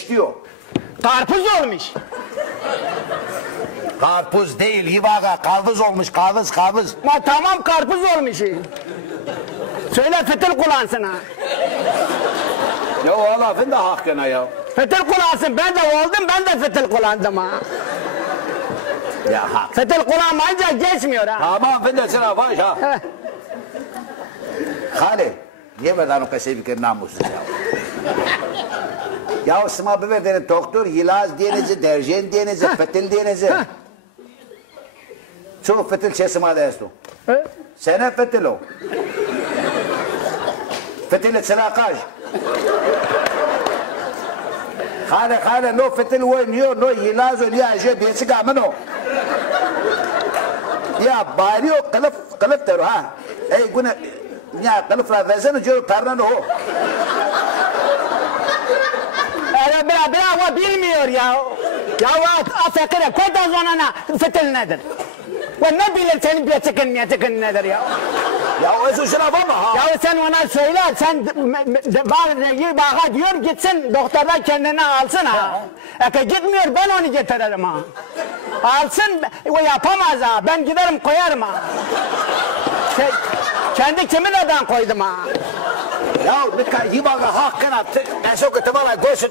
geçiyor. Karpuz olmuş. Karpuz değil Hivaga, kavuz olmuş, kavuz. Ma tamam karpuz olmuş. Söyle fitil kullansın ha. Ya o lafın da hakkına ya. Fitil kullansın, ben de oldum, ben de fitil kullandım ha. Ya hak. Fitil kullanmayınca geçmiyor ha. Tamam fındasın ha baş ha. Heh. Hale, niye verdin o kasayı fikir namussuz ya? Ya sıma bir verdin doktor, yılaz diyenizi, derjen diyenizi, fitil diyenizi. Çok fitil şey sıma destu. Sene fitil o. Fitil çılakaj. Hale, no fitil oynuyor, no yılaz oynuyor, aje bir çık amino. Ya bari o kılıf der ha. Ey güne ya kılıfla versene diyor tarlan o. Bravo bilmiyor ya. Ya afekere koydan sonra fitil nedir? Ve ne bilir senin bir çıkın nedir ya? Ya o şuna bakma ha. Ya sen ona söyle, sen bana diyor gitsin doktordan kendine alsın ha. Gitmiyor ben onu getiririm ha. Alsın o yapamaz ha. Ben giderim koyarım ha. Kendi kimin neden koydum ha? Ya bir Hivaga hakkına ne sokutu bana göğsü